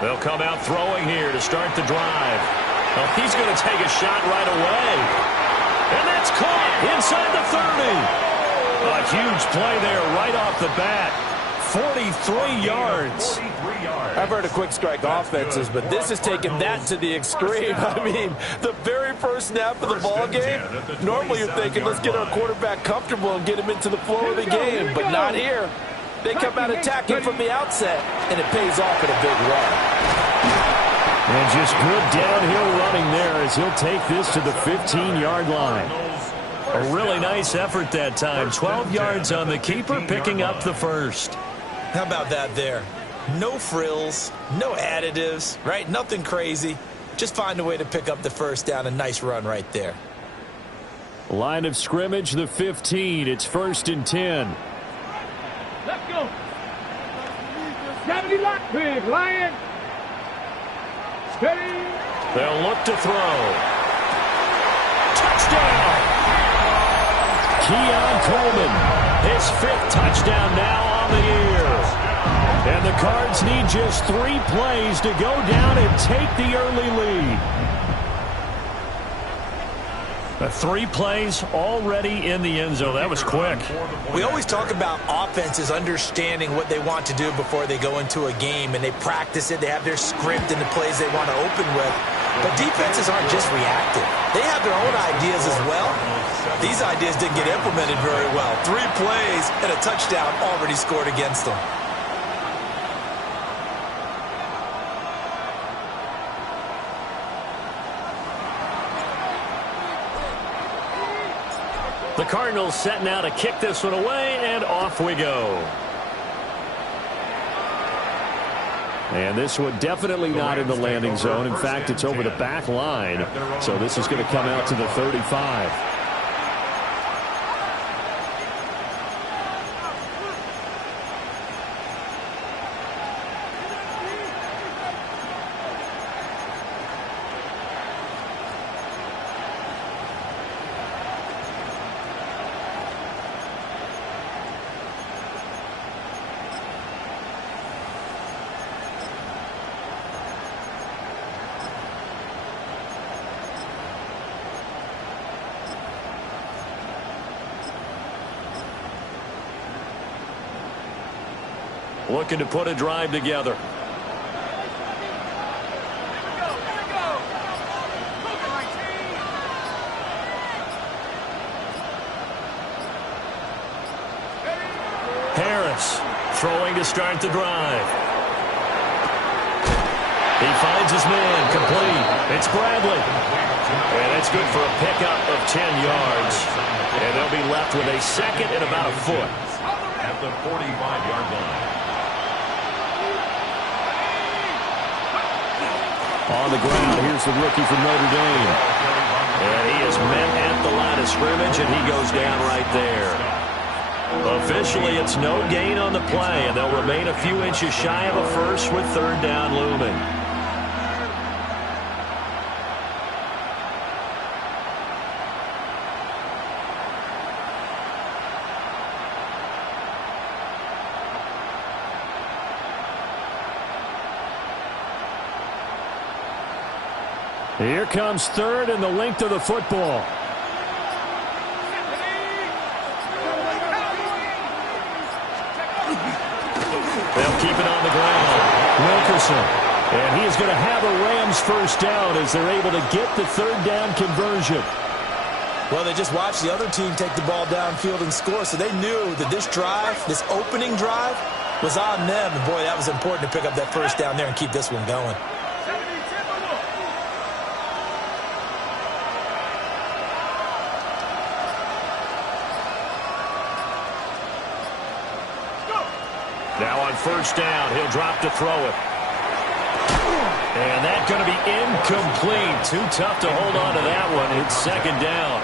They'll come out throwing here to start the drive. Well, he's going to take a shot right away. And that's caught inside the 30. A huge play there right off the bat. 43 yards. I've heard of quick strike offenses, but this is taking that to the extreme. I mean, the very first snap of the ball game, normally you're thinking, let's get our quarterback comfortable and get him into the flow of the game, but not here. They come out attacking from the outset, and it pays off in a big run. And just good downhill running there as he'll take this to the 15-yard line. A really nice effort that time. 12 yards on the keeper, picking up the first. How about that there? No frills, no additives, right? Nothing crazy. Just find a way to pick up the first down. A nice run right there. Line of scrimmage, the 15. It's 1st and 10. Let's go. 70 lock pig, Lion. Steady. They'll look to throw. Touchdown. Keon Coleman, his 5th touchdown now on the year. And the Cards need just 3 plays to go down and take the early lead. 3 plays already in the end zone. That was quick. We always talk about offenses understanding what they want to do before they go into a game, and they practice it. They have their script and the plays they want to open with. But defenses aren't just reactive. They have their own ideas as well. These ideas didn't get implemented very well. 3 plays and a touchdown already scored against them. The Cardinals setting out to kick this one away, and off we go. And this one definitely not in the landing zone. In fact, it's over the back line. So this is going to come out to the 35. Looking to put a drive together. Harris throwing to start the drive. He finds his man, complete. It's Bradley. And it's good for a pickup of 10 yards. And they'll be left with a 2nd and about a foot. At the 45-yard line. On the ground, here's the rookie from Notre Dame. And he is met at the line of scrimmage, and he goes down right there. Officially, it's no gain on the play, and they'll remain a few inches shy of a first with 3rd down looming. Here comes 3rd and the length of the football. They'll keep it on the ground. Wilkerson. And he is going to have a Rams first down as they're able to get the 3rd down conversion. Well, they just watched the other team take the ball downfield and score, so they knew that this drive, this opening drive, was on them. And, boy, that was important to pick up that first down there and keep this one going. Now on first down, he'll drop to throw it. And that's going to be incomplete. Too tough to hold on to that one. It's 2nd down.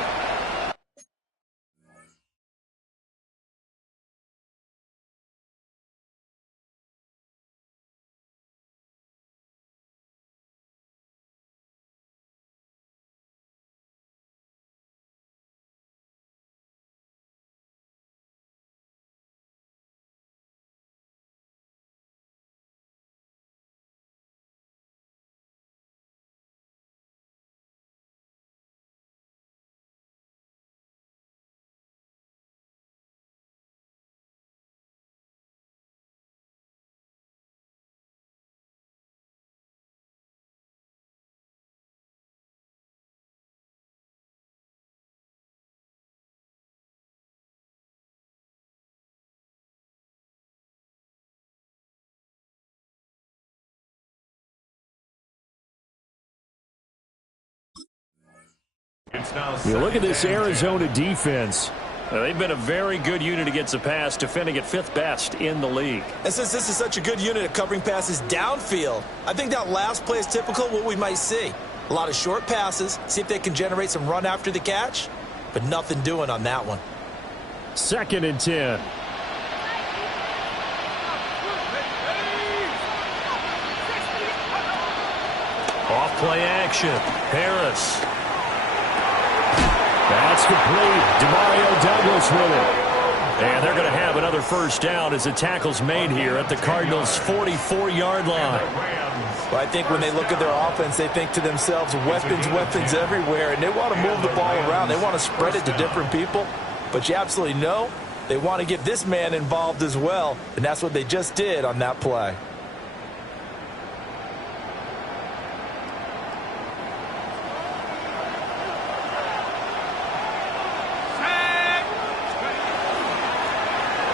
You look at this Arizona defense. They've been a very good unit against the pass, defending at 5th best in the league. And since this is such a good unit at covering passes downfield, I think that last play is typical of what we might see. A lot of short passes, see if they can generate some run after the catch, but nothing doing on that one. 2nd and 10. Off play action. Harris. That's complete. Demario Douglas with it. And they're going to have another first down as the tackle's made here at the Cardinals' 44-yard line. Well, I think when they look at their offense, they think to themselves, weapons, weapons everywhere, and they want to move the ball around. They want to spread it to different people. But you absolutely know they want to get this man involved as well, and that's what they just did on that play.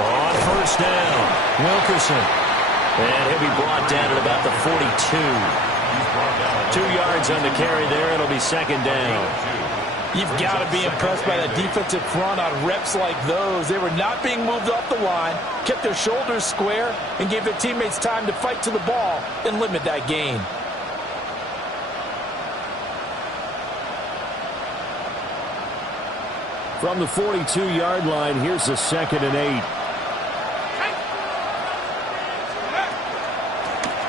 On first down, Wilkerson. And he'll be brought down at about the 42. 2 yards on the carry there. It'll be 2nd down. You've got to be impressed by that defensive front on reps like those. They were not being moved off the line, kept their shoulders square, and gave their teammates time to fight to the ball and limit that gain. From the 42-yard line, here's the 2nd and 8.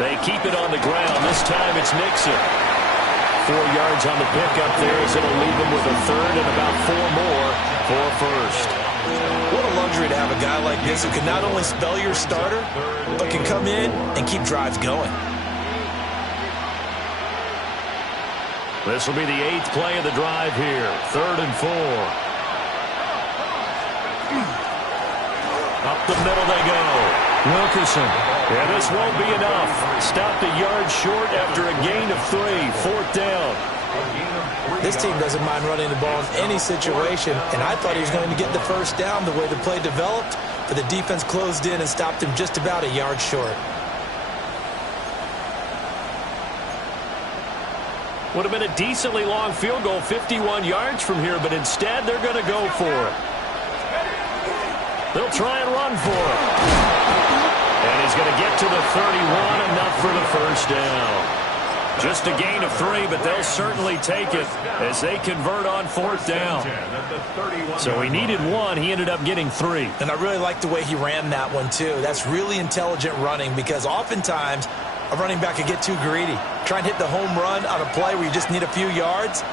They keep it on the ground. This time it's Nixon. 4 yards on the pickup there as it'll leave him with a 3rd and about 4 more for a first. What a luxury to have a guy like this who can not only spell your starter, but can come in and keep drives going. This will be the 8th play of the drive here. 3rd and 4. Up the middle they go. Wilkerson. Yeah, this won't be enough. Stopped a yard short after a gain of 3. 4th down. This team doesn't mind running the ball in any situation, and I thought he was going to get the first down the way the play developed, but the defense closed in and stopped him just about a yard short. Would have been a decently long field goal, 51 yards from here, but instead they're going to go for it. They'll try and run for it. And he's going to get to the 31, enough for the first down. Just a gain of 3, but they'll certainly take it as they convert on 4th down. So he needed 1. He ended up getting 3. And I really like the way he ran that one, too. That's really intelligent running because oftentimes a running back could get too greedy. Try and hit the home run on a play where you just need a few yards.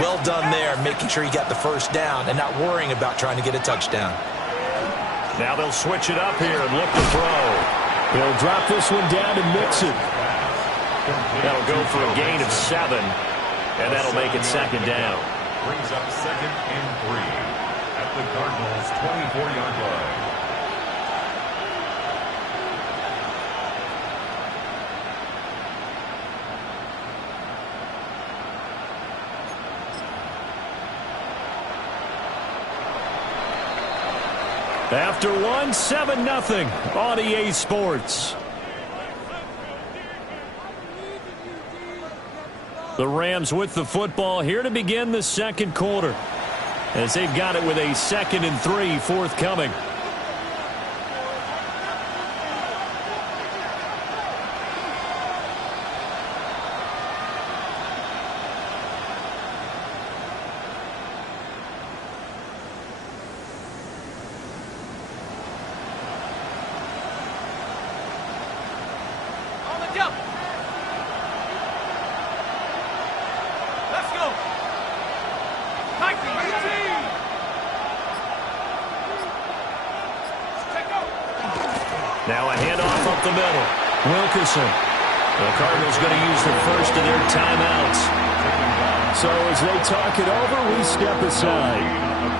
Well done there, making sure he got the first down and not worrying about trying to get a touchdown. Now they'll switch it up here and look to throw. He'll drop this one down and mix it. That'll go for a gain of 7, and that'll make it 2nd down. Brings up 2nd and 3 at the Cardinals' 24-yard line. After 1, 7-0 on EA Sports. The Rams with the football here to begin the 2nd quarter, as they've got it with a 2nd and 3 forthcoming. Now a handoff up the middle. Wilkerson. The Cardinals going to use the first of their timeouts. So as they talk it over, we step aside.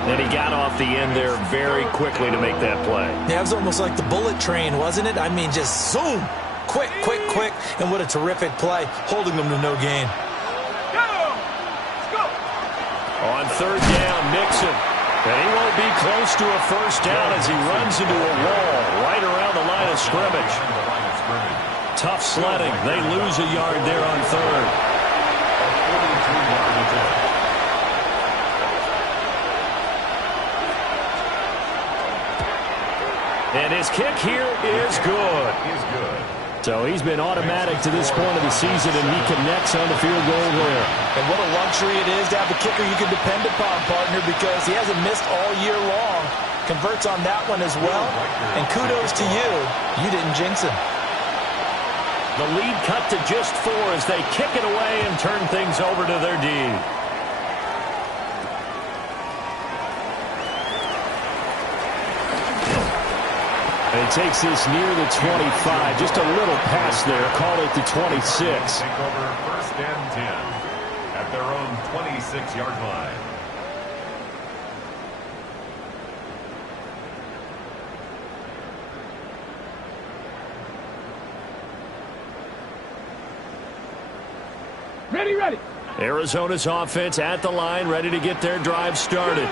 And he got off the end there very quickly to make that play. Yeah, it was almost like the bullet train, wasn't it? I mean, just zoom. Quick, quick, quick. And what a terrific play, holding them to no gain. On 3rd down, Nixon. And he won't be close to a first down as he runs into a wall right around the line of scrimmage. Tough sledding. They lose a yard there on 3rd. And his kick here is good. So he's been automatic to this point of the season, and he connects on the field goal there. And what a luxury it is to have a kicker you can depend upon, partner, because he hasn't missed all year long. Converts on that one as well. And kudos to you. You didn't jinx him. The lead cut to just 4 as they kick it away and turn things over to their D. And he takes this near the 25. Just a little pass there. Call it the 26. Take over 1st and 10 at their own 26-yard line. Ready. Arizona's offense at the line, ready to get their drive started.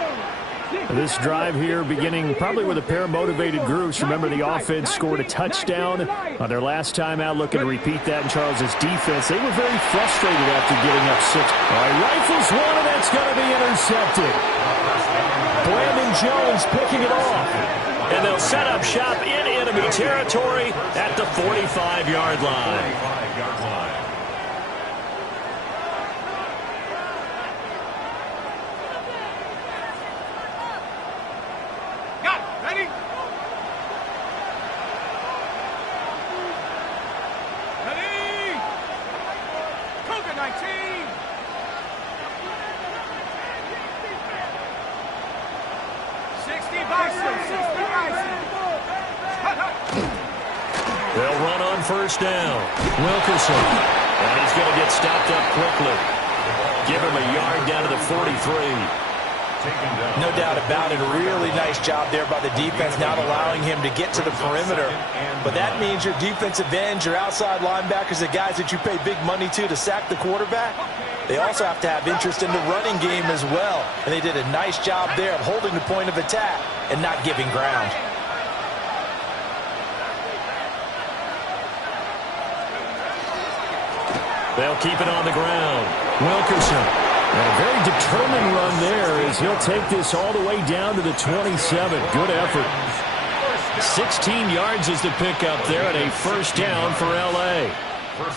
This drive here beginning probably with a pair of motivated groups. Remember, the offense scored a touchdown on their last time out. Looking to repeat that in Charles's defense. They were very frustrated after getting up 6. All right, rifles one, and that's going to be intercepted. Brandon Jones picking it off. And they'll set up shop in enemy territory at the 45-yard line. They'll run on 1st down. Wilkerson. And he's going to get stopped up quickly. Give him a yard down to the 43. No doubt about it. A really nice job there by the defense, not allowing him to get to the perimeter. But that means your defensive ends, your outside linebackers, the guys that you pay big money to sack the quarterback, they also have to have interest in the running game as well. And they did a nice job there of holding the point of attack and not giving ground. They'll keep it on the ground. Wilkerson. And a very determined run there as he'll take this all the way down to the 27. Good effort. 16 yards is the pickup there and a 1st down for L.A.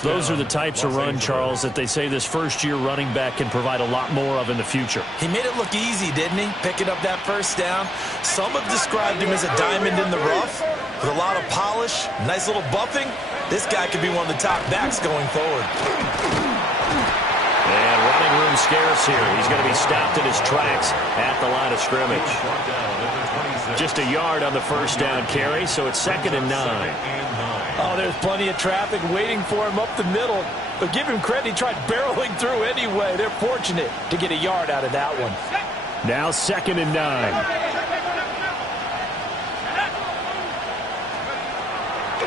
Those are the types of run, Charles, that they say this first-year running back can provide a lot more of in the future. He made it look easy, didn't he? Picking up that 1st down. Some have described him as a diamond in the rough with a lot of polish, nice little buffing. This guy could be one of the top backs going forward. And running room scarce here. He's going to be stopped in his tracks at the line of scrimmage. Just a yard on the 1st down carry, so it's 2nd and 9. Oh, there's plenty of traffic waiting for him up the middle. But give him credit, he tried barreling through anyway. They're fortunate to get a yard out of that one. Now 2nd and 9.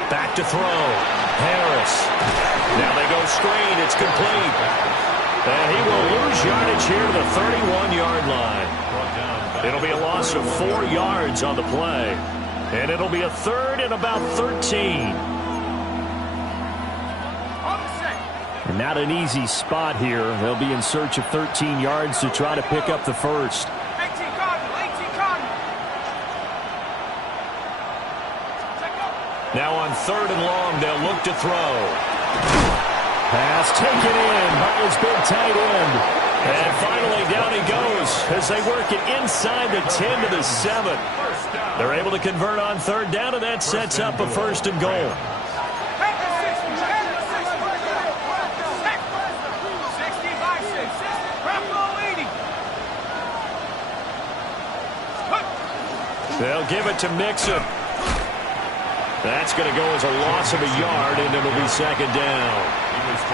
Back to throw. Harris. Now they go screen. It's complete. And he will lose yardage here to the 31-yard line. It'll be a loss of 4 yards on the play. And it'll be a 3rd and about 13. And not an easy spot here. They'll be in search of 13 yards to try to pick up the 1st. Now on 3rd and long, they'll look to throw. Pass taken in by his big tight end. And finally down he goes as they work it inside the 10 to the 7. They're able to convert on 3rd down, and that sets up a 1st and goal. They'll give it to Mixon. That's going to go as a loss of a yard, and it'll be 2nd down.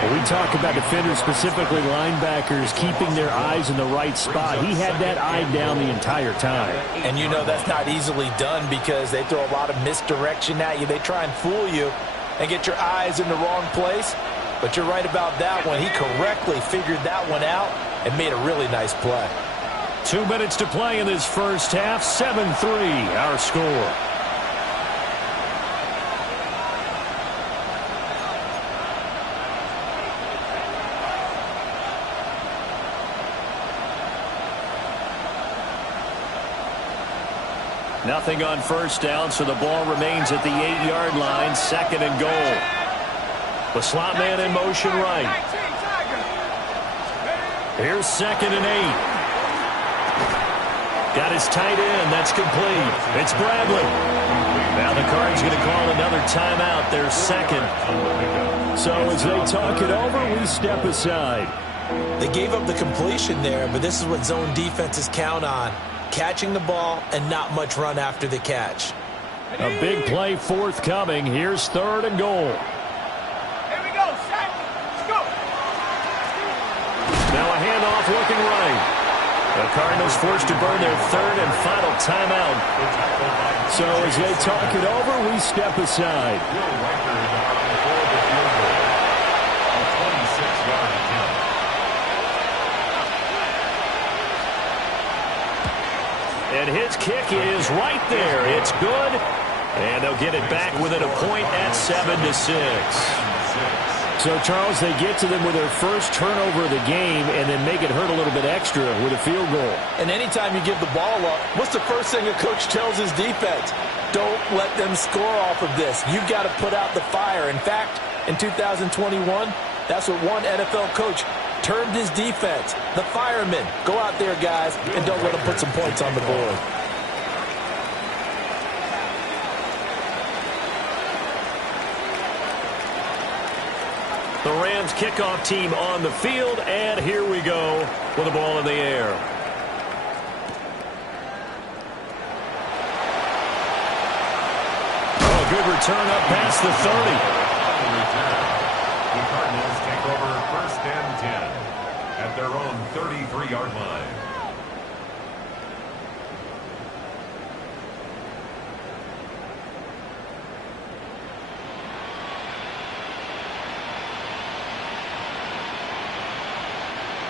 Well, we talk about defenders, specifically linebackers, keeping their eyes in the right spot. He had that eye down the entire time. And you know that's not easily done because they throw a lot of misdirection at you. They try and fool you and get your eyes in the wrong place. But you're right about that one. He correctly figured that one out and made a really nice play. 2 minutes to play in this first half. 7-3, our score. Nothing on first down, so the ball remains at the 8-yard line, 2nd and goal. The slot man in motion right. Here's 2nd and 8. Got his tight end. That's complete. It's Bradley. Now the Cards going to call another timeout. Their 2nd. So as they talk it over, we step aside. They gave up the completion there, but this is what zone defenses count on. Catching the ball and not much run after the catch. A big play forthcoming. Here's 3rd and goal. Here we go, Shaq. Let's go. Now a handoff looking right. The Cardinals forced to burn their 3rd and final timeout. So as they talk it over, we step aside. And his kick is right there. It's good. And they'll get it back within a point at 7-6. So, Charles, they get to them with their first turnover of the game and then make it hurt a little bit extra with a field goal. And anytime you give the ball up, what's the first thing a coach tells his defense? Don't let them score off of this. You've got to put out the fire. In fact, in 2021, that's what one NFL coach termed his defense, the firemen. Go out there, guys, and don't let them put some points on the board. The Rams kickoff team on the field, and here we go with the ball in the air. Oh, good return up past the 30. The Cardinals take over 1st and 10 at their own 33-yard line.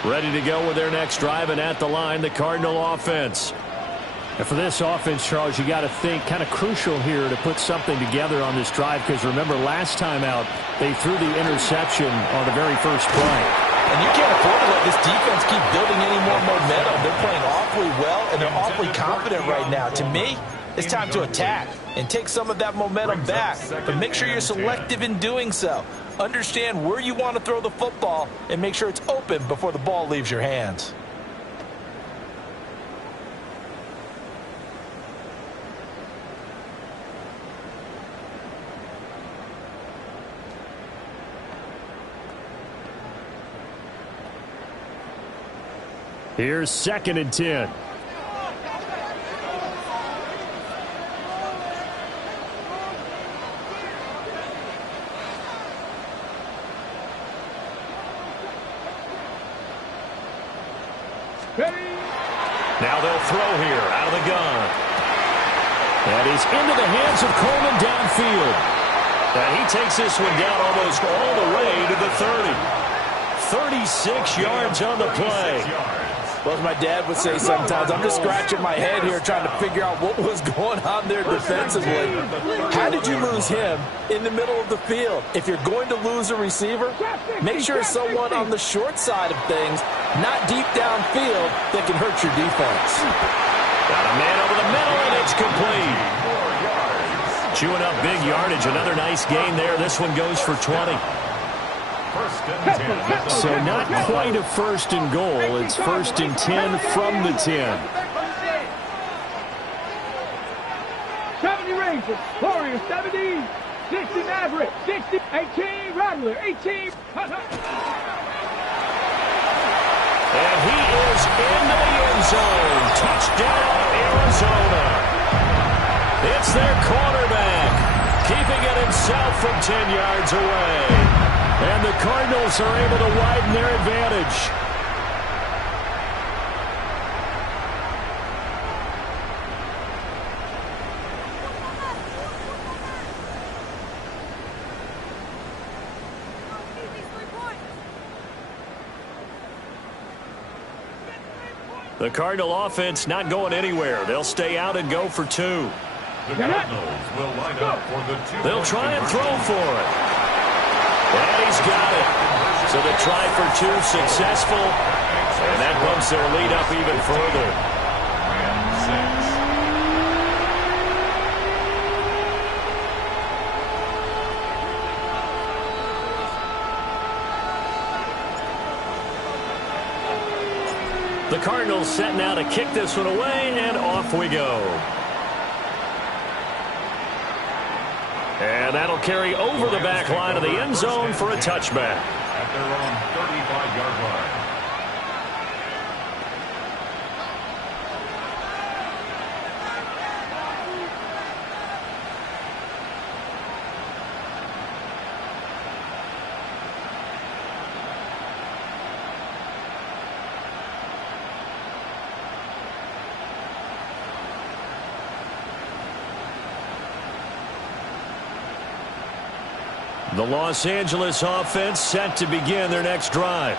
Ready to go with their next drive, and at the line, the Cardinal offense. And for this offense, Charles, you got to think kind of crucial here to put something together on this drive, because remember last time out, they threw the interception on the very first play. And you can't afford to let this defense keep building any more momentum. They're playing awfully well, and they're awfully confident right now. To me, it's time to attack and take some of that momentum back. But make sure you're selective in doing so. Understand where you want to throw the football and make sure it's open before the ball leaves your hands. Here's 2nd and 10. Now they'll throw here out of the gun. That is into the hands of Coleman downfield. And he takes this one down almost all the way to the 30. 36 yards on the play. Well, as my dad would say sometimes, I'm just scratching my head here trying to figure out what was going on there defensively. How did you lose him in the middle of the field? If you're going to lose a receiver, make sure it's someone on the short side of things, not deep downfield, that can hurt your defense. Got a man over the middle, and it's complete. Chewing up big yardage. Another nice gain there. This one goes for 20. So not quite a 1st and goal. It's 1st and 10 from the 10. 70 Rangers, Warriors 70, 60 Maverick, 60, 18 Rattler, 18. And he is into the end zone. Touchdown, Arizona. It's their quarterback, keeping it himself from 10 yards away. And the Cardinals are able to widen their advantage. The Cardinal offense not going anywhere. They'll stay out and go for 2. The Cardinals will line up for the 2. They'll try and throw for it. And he's got it. So the try for 2 successful. And that bumps their lead up even further. The Cardinals set now to kick this one away, and off we go. And that'll carry over the back line of the end zone for a touchback. At their own 35-yard line. The Los Angeles offense set to begin their next drive.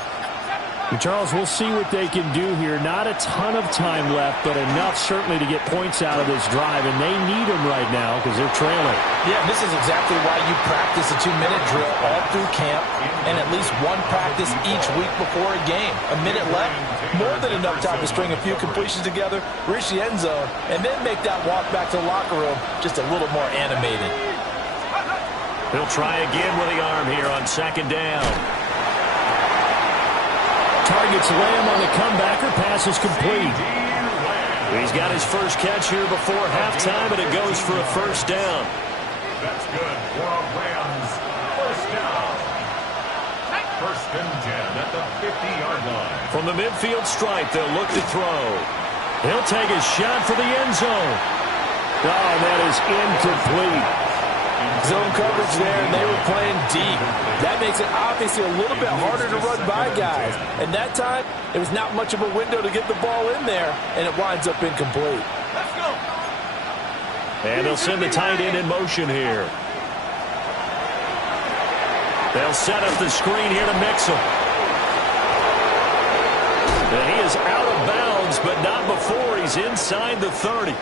And Charles, we'll see what they can do here. Not a ton of time left, but enough certainly to get points out of this drive, and they need them right now because they're trailing. Yeah, this is exactly why you practice a 2-minute drill all through camp and at least one practice each week before a game. A minute left, more than enough time to string a few completions together, reach the end zone, and then make that walk back to the locker room just a little more animated. He'll try again with the arm here on second down. Targets Lamb on the comeback. Her pass is complete. He's got his first catch here before halftime, and it goes for a first down. That's good for a Rams first down. First and 10 at the 50-yard line. From the midfield stripe, they'll look to throw. He'll take a shot for the end zone. Oh, that is incomplete. Zone coverage there, and they were playing deep. That makes it obviously a little bit harder to run by guys. And that time, it was not much of a window to get the ball in there, and it winds up incomplete. Let's go. And they'll send the tight end in motion here. They'll set up the screen here to mix him. And he is out of bounds, but not before he's inside the 30.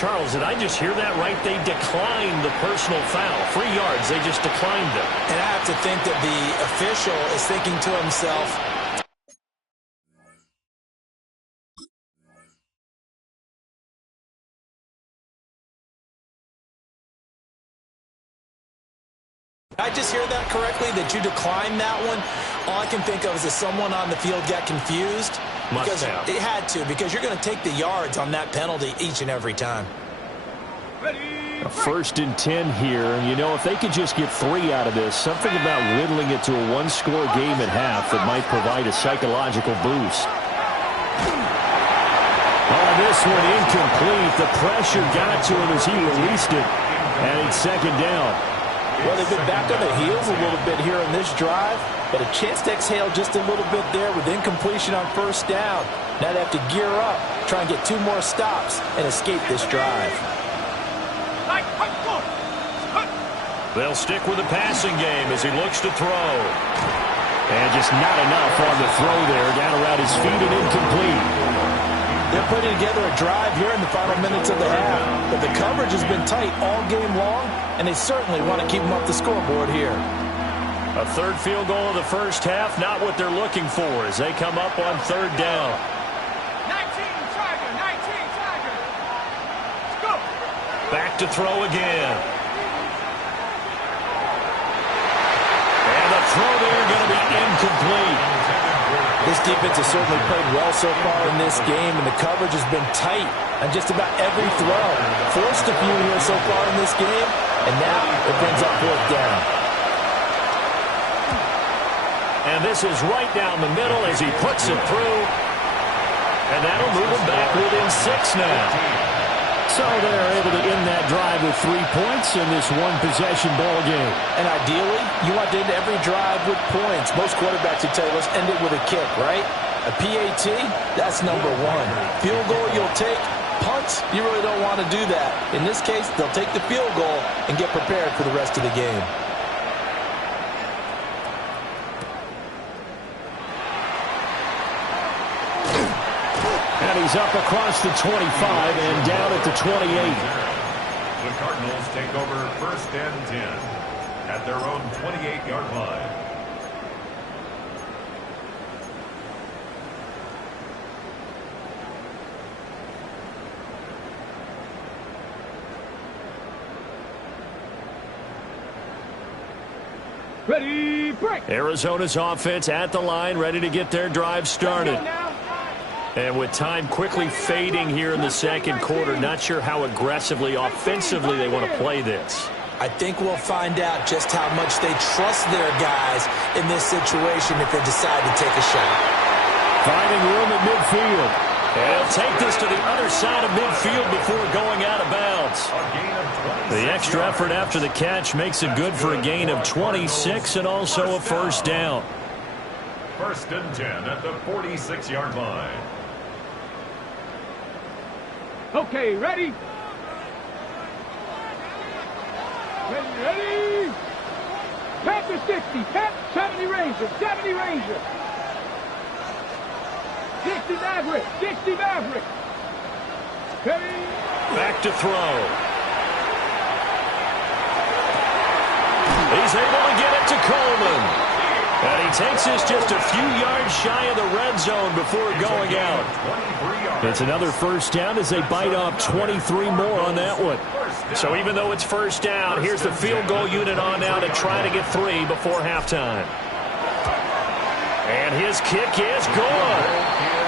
Charles, did I just hear that right? They declined the personal foul. 3 yards, they just declined them. And I have to think that the official is thinking to himself, did I just hear that correctly, that you declined that one? All I can think of is that someone on the field got confused. Must have. It had to, because you're going to take the yards on that penalty each and every time. A first and 10 here. And, you know, if they could just get 3 out of this, something about whittling it to a one-score game at half that might provide a psychological boost. Oh, this one incomplete. The pressure got to him as he released it. And it's second down. Well, they've been back on their heels a little bit here on this drive, but a chance to exhale just a little bit there with incompletion on first down. Now they have to gear up, try and get 2 more stops, and escape this drive. They'll stick with the passing game as he looks to throw. And just not enough on the throw there. Down around his feet and incomplete. They're putting together a drive here in the final minutes of the half, but the coverage has been tight all game long, and they certainly want to keep them up the scoreboard here. A third field goal of the first half, not what they're looking for as they come up on third down. 19 Tiger, 19 Tiger. Let's go. Back to throw again. And the throw there going to be incomplete. This defense has certainly played well so far in this game, and the coverage has been tight on just about every throw. Forced a few here so far in this game, and now it brings up fourth down. And this is right down the middle as he puts it through. And that'll move him back within 6 now. So they're able to end that drive with 3 points in this one-possession ball game. And ideally, you want to end every drive with points. Most quarterbacks would tell you, let's end it with a kick, right? A PAT, that's number 1. Field goal you'll take. Punts, you really don't want to do that. In this case, they'll take the field goal and get prepared for the rest of the game. And he's up across the 25 and down at the 28. The Cardinals take over first and 10 at their own 28-yard line. Ready, break. Arizona's offense at the line, ready to get their drive started. And with time quickly fading here in the second quarter, not sure how aggressively, offensively they want to play this. I think we'll find out just how much they trust their guys in this situation if they decide to take a shot. Finding room at midfield. And he'll take this to the other side of midfield before going out of bounds. The extra effort after the catch makes it good for a gain of 26 and also a first down. 1st and 10 at the 46-yard line. Okay, ready? Ready? Tap to 60. Tap 70 Ranger. 70 Ranger. 60 Maverick. 60 Maverick. Ready? Back to throw. He's able to get it to Coleman. And he takes this just a few yards shy of the red zone before going out. It's another first down as they bite off 23 more on that one. So even though it's first down, here's the field goal unit on now to try to get 3 before halftime. And his kick is good.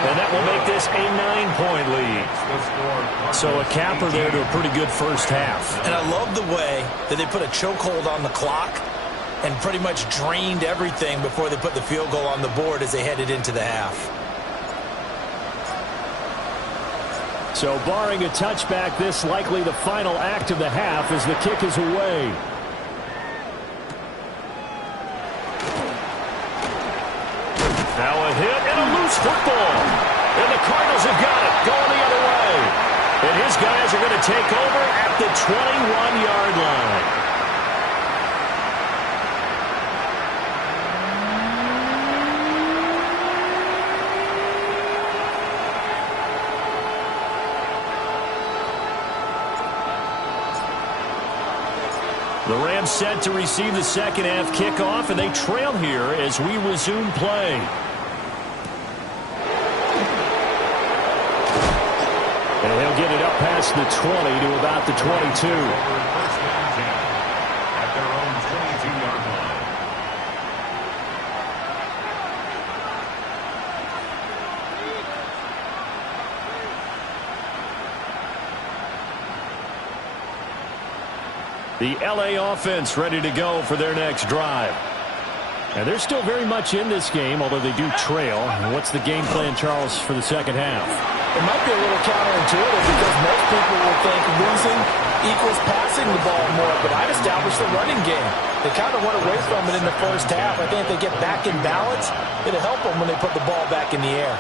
And that will make this a 9-point lead. So a capper there to a pretty good first half. And I love the way that they put a chokehold on the clock and pretty much drained everything before they put the field goal on the board as they headed into the half. So barring a touchback, this likely the final act of the half as the kick is away. Now a hit and a loose football. And the Cardinals have got it going the other way. And his guys are going to take over at the 21-yard line. The Rams set to receive the second half kickoff, and they trail here as we resume play. And he'll get it up past the 20 to about the 22. At their own 22-yard line. The L.A. offense ready to go for their next drive. And they're still very much in this game, although they do trail. What's the game plan, Charles, for the second half? It might be a little counterintuitive because most people will think losing equals passing the ball more, but I'd establish the running game. They kind of went away from it in the first half. I think if they get back in balance, it'll help them when they put the ball back in the air.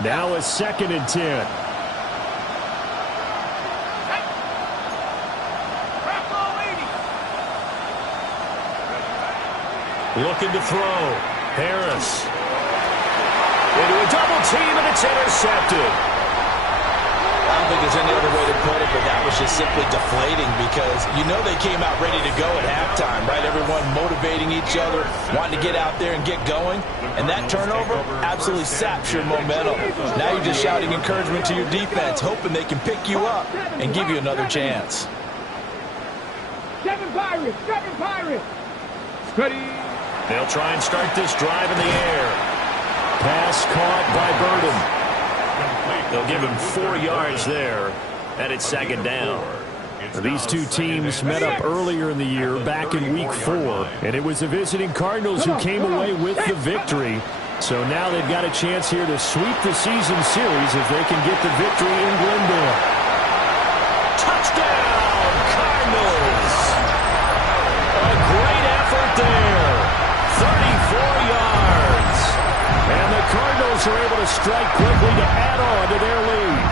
Now a 2nd and 10. Looking to throw. Harris. Into a double team, and it's intercepted. I don't think there's any other way to put it, but that was just simply deflating because you know they came out ready to go at halftime, right? Everyone motivating each other, wanting to get out there and get going. And that turnover absolutely saps your momentum. Now you're just shouting encouragement to your defense, hoping they can pick you up and give you another chance. 7 Pirates! 7 Pirates! Ready? They'll try and start this drive in the air. Pass caught by Burden. They'll give him 4 yards there, and it's 2nd down. These two teams met up earlier in the year, back in Week 4, and it was the visiting Cardinals who came away with the victory. So now they've got a chance here to sweep the season series if they can get the victory in Glendale. Touchdown, Cardinals! A great effort there. 34 yards. And the Cardinals are able to strike quickly to add on to their lead.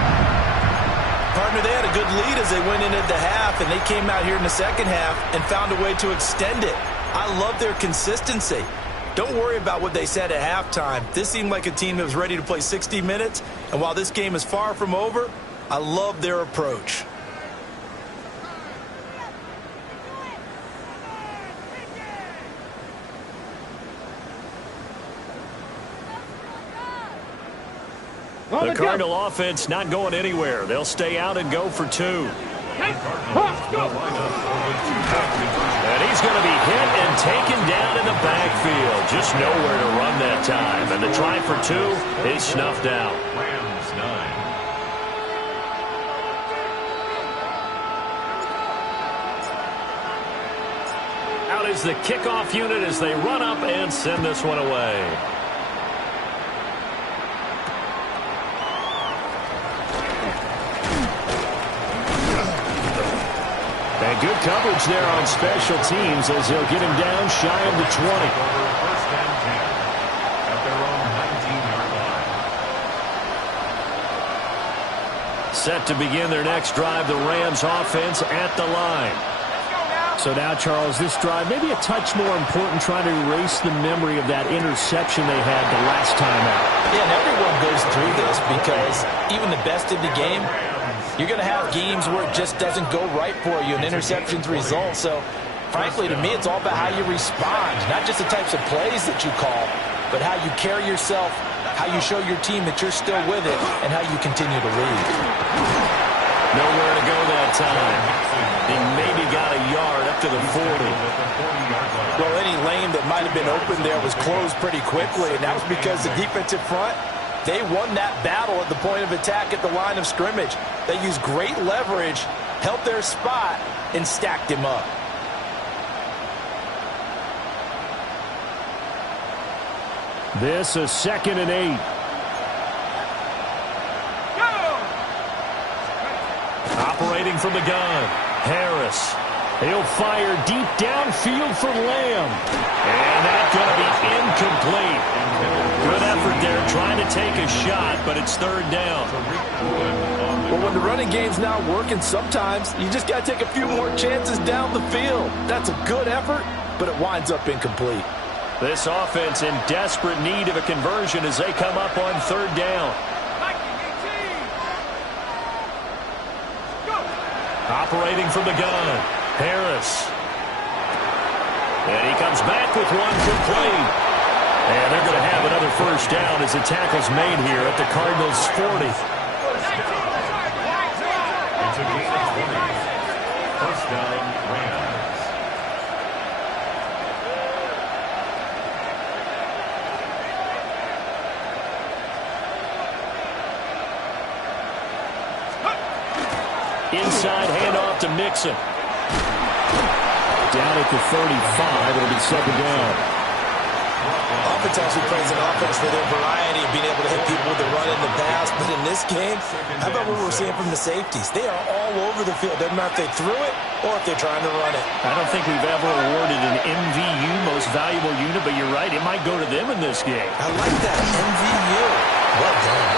Partner, they had a good lead as they went into the half, and they came out here in the second half and found a way to extend it. I love their consistency. Don't worry about what they said at halftime. This seemed like a team that was ready to play 60 minutes, and while this game is far from over, I love their approach. The Cardinal offense not going anywhere. They'll stay out and go for 2. And he's going to be hit and taken down in the backfield. Just nowhere to run that time. And the try for 2 is snuffed out. Rams 9. Out is the kickoff unit as they run up and send this one away. And good coverage there on special teams as they'll get him down shy of the 20. First and 10 at their own 19-yard line. Set to begin their next drive, the Rams offense at the line. So now, Charles, this drive maybe a touch more important, trying to erase the memory of that interception they had the last time out. Yeah, and everyone goes through this because even the best of the game, you're going to have games where it just doesn't go right for you, and interceptions result. So, frankly, to me, it's all about how you respond, not just the types of plays that you call, but how you carry yourself, how you show your team that you're still with it, and how you continue to lead. Nowhere to go that time. He maybe got a yard up to the 40. Well, any lane that might have been open there was closed pretty quickly, and that was because the defensive front, they won that battle at the point of attack at the line of scrimmage. They used great leverage, held their spot, and stacked him up. This is 2nd and 8. Operating from the gun, Harris. He'll fire deep downfield for Lamb. And that's going to be incomplete. Good effort there trying to take a shot, but it's 3rd down. Well, when the running game's not working, sometimes you just got to take a few more chances down the field. That's a good effort, but it winds up incomplete. This offense in desperate need of a conversion as they come up on 3rd down. Operating from the gun, Harris. And he comes back with one complete. And they're going to have another 1st down as the tackle's made here at the Cardinals' 40. It's a gain of 20. 1st down, Rams. Inside handoff to Mixon. Down at the 35, it'll be 2nd down. Offense actually plays an offense for their variety of being able to hit people with the run in the pass. But in this game, how about what we're seeing from the safeties? They are all over the field. Doesn't matter if they threw it or if they're trying to run it. I don't think we've ever awarded an MVU, most valuable unit, but you're right, it might go to them in this game. I like that, MVU. Well done.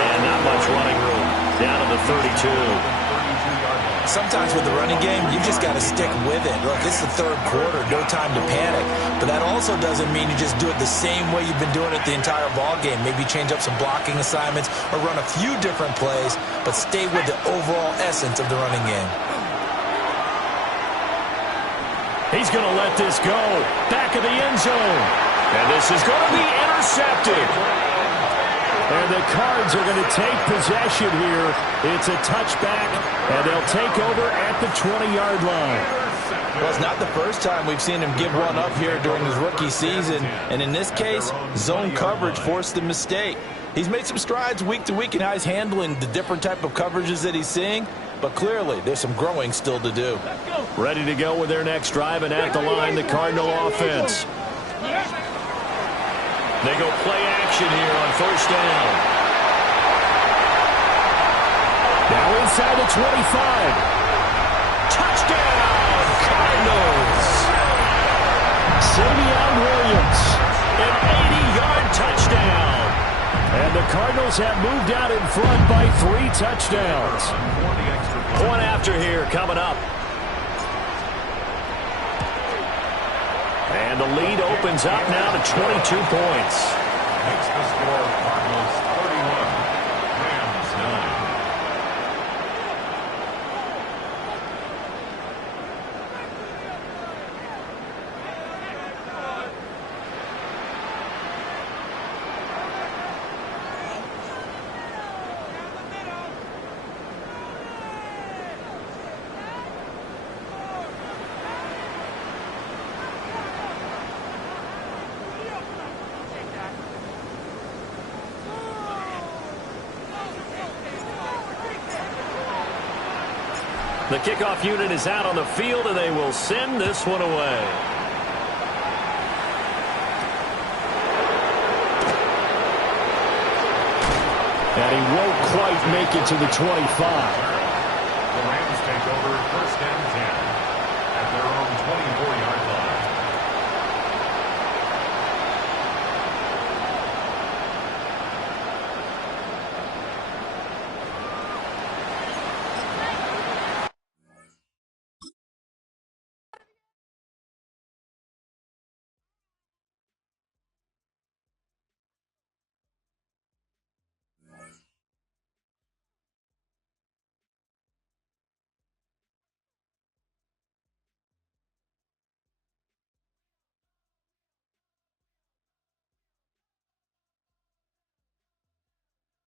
And not much running room. Down to the 32. Sometimes with the running game, you just got to stick with it. Look, it's the 3rd quarter, no time to panic. But that also doesn't mean you just do it the same way you've been doing it the entire ball game. Maybe change up some blocking assignments or run a few different plays, but stay with the overall essence of the running game. He's going to let this go. Back of the end zone. And this is going to be intercepted. And the Cards are going to take possession here. It's a touchback, and they'll take over at the 20-yard line. Well, it's not the first time we've seen him give one up here during his rookie season. And in this case, zone coverage forced the mistake. He's made some strides week to week in how he's handling the different type of coverages that he's seeing. But clearly, there's some growing still to do. Ready to go with their next drive, and at the line, the Cardinal offense. They go play action here on 1st down. Now inside the 25. Touchdown, Cardinals. Savion Williams. An 80-yard touchdown. And the Cardinals have moved out in front by 3 touchdowns. Point after here coming up. And the lead opens up now to 22 points. Makes the score Cardinals 31, Rams 9. The kickoff unit is out on the field, and they will send this one away. And he won't quite make it to the 25.